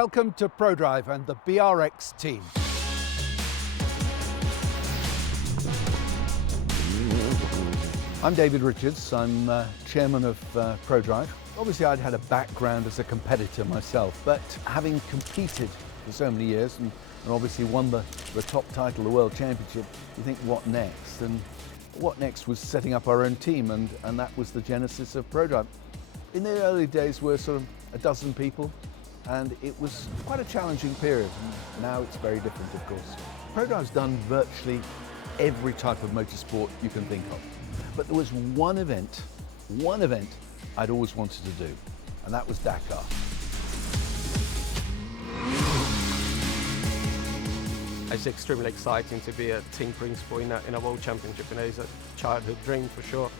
Welcome to Prodrive and the BRX team. I'm David Richards, I'm chairman of Prodrive. Obviously I'd had a background as a competitor myself, but having competed for so many years and obviously won the top title, the World Championship, you think what next? And what next was setting up our own team, and that was the genesis of Prodrive. In the early days we were sort of a dozen people, and it was quite a challenging period. Now it's very different, of course. Prodrive's done virtually every type of motorsport you can think of. But there was one event I'd always wanted to do, and that was Dakar. It's extremely exciting to be a team principal in a World Championship, and it's a childhood dream for sure.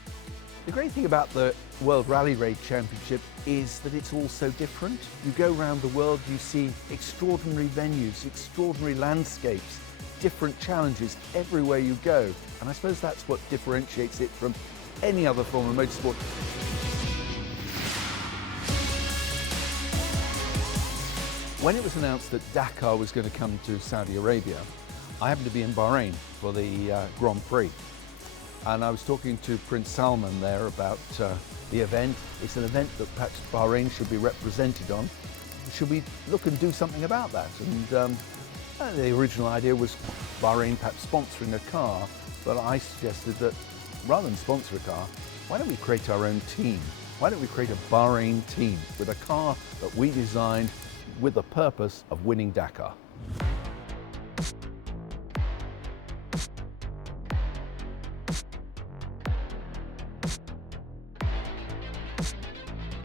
The great thing about the World Rally Raid Championship is that it's all so different. You go around the world, you see extraordinary venues, extraordinary landscapes, different challenges everywhere you go. And I suppose that's what differentiates it from any other form of motorsport. When it was announced that Dakar was going to come to Saudi Arabia, I happened to be in Bahrain for the Grand Prix. And I was talking to Prince Salman there about the event. It's an event that perhaps Bahrain should be represented on. Should we look and do something about that? And the original idea was Bahrain perhaps sponsoring a car, but I suggested that rather than sponsor a car, why don't we create our own team? Why don't we create a Bahrain team with a car that we designed with the purpose of winning Dakar?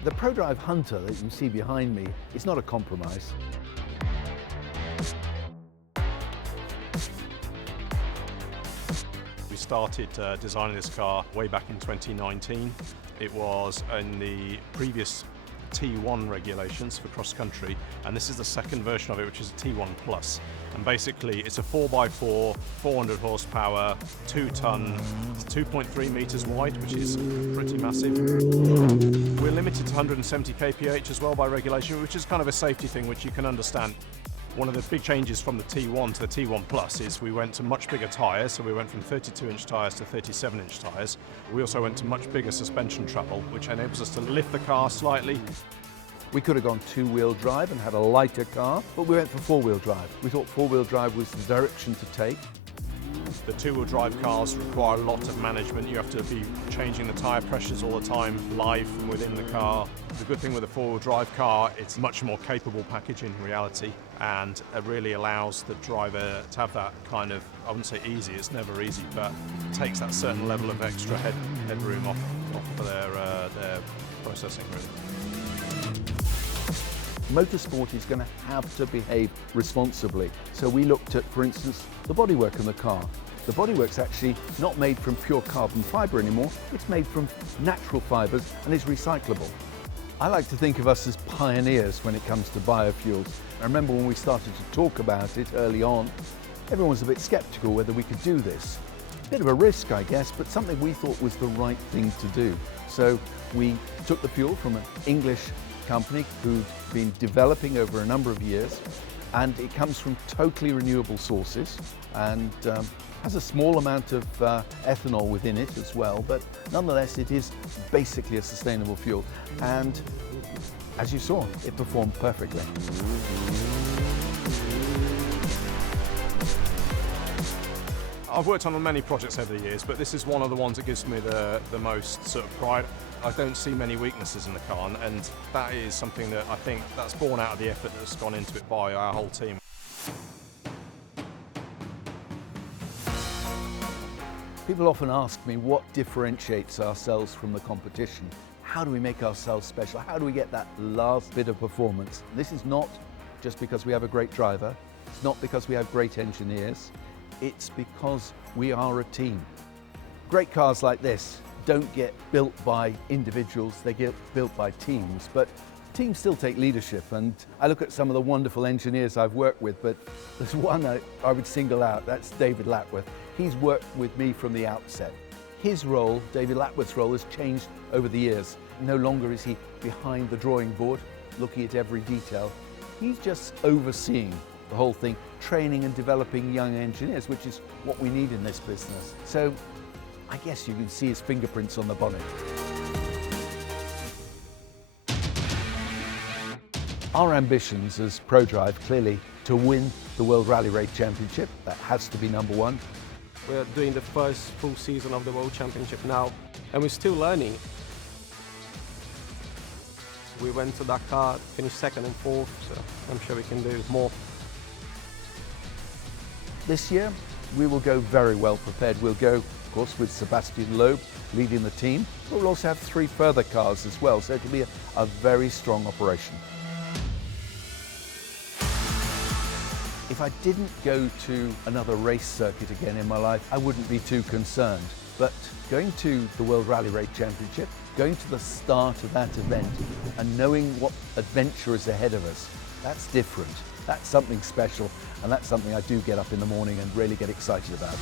The Prodrive Hunter that you can see behind me is not a compromise. We started designing this car way back in 2019. It was in the previous T1 regulations for cross-country, and this is the second version of it, which is a T1 Plus. And basically it's a 4x4, 400 horsepower, 2 ton, 2.3 meters wide, which is pretty massive. We're limited to 170 kph as well by regulation, which is kind of a safety thing which you can understand. One of the big changes from the T1 to the T1 Plus is we went to much bigger tyres, so we went from 32-inch tyres to 37-inch tyres. We also went to much bigger suspension travel, which enables us to lift the car slightly. We could have gone two-wheel drive and had a lighter car, but we went for four-wheel drive. We thought four-wheel drive was the direction to take. The two-wheel drive cars require a lot of management. You have to be changing the tyre pressures all the time, live from within the car. The good thing with a four-wheel drive car, it's a much more capable package in reality, and it really allows the driver to have that kind of, I wouldn't say easy, it's never easy, but takes that certain level of extra headroom off their processing really. Motorsport is going to have to behave responsibly. So we looked at, for instance, the bodywork in the car. The bodywork's actually not made from pure carbon fibre anymore, it's made from natural fibres and is recyclable. I like to think of us as pioneers when it comes to biofuels. I remember when we started to talk about it early on, everyone was a bit sceptical whether we could do this. A bit of a risk, I guess, but something we thought was the right thing to do. So we took the fuel from an English company who'd been developing over a number of years, and it comes from totally renewable sources and has a small amount of ethanol within it as well, but nonetheless it is basically a sustainable fuel, and as you saw, it performed perfectly. I've worked on many projects over the years, but this is one of the ones that gives me the most sort of pride. I don't see many weaknesses in the car, and that is something that I think that's born out of the effort that's gone into it by our whole team. People often ask me what differentiates ourselves from the competition. How do we make ourselves special? How do we get that last bit of performance? This is not just because we have a great driver. It's not because we have great engineers. It's because we are a team. Great cars like this don't get built by individuals, they get built by teams, but teams still take leadership, and I look at some of the wonderful engineers I've worked with, but there's one I would single out, that's David Lapworth. He's worked with me from the outset. His role, David Lapworth's role, has changed over the years. No longer is he behind the drawing board, looking at every detail. He's just overseeing the whole thing, training and developing young engineers, which is what we need in this business. So I guess you can see his fingerprints on the bonnet. Our ambitions as Prodrive, clearly, to win the World Rally Raid Championship. That has to be number one. We're doing the first full season of the World Championship now, and we're still learning. We went to Dakar, finished second and fourth, so I'm sure we can do more. This year, we will go very well prepared. We'll go, of course, with Sebastian Loeb leading the team, but we'll also have 3 further cars as well, so it'll be a very strong operation. If I didn't go to another race circuit again in my life, I wouldn't be too concerned. But going to the World Rally Raid Championship, going to the start of that event and knowing what adventure is ahead of us, that's different. That's something special, and that's something I do get up in the morning and really get excited about.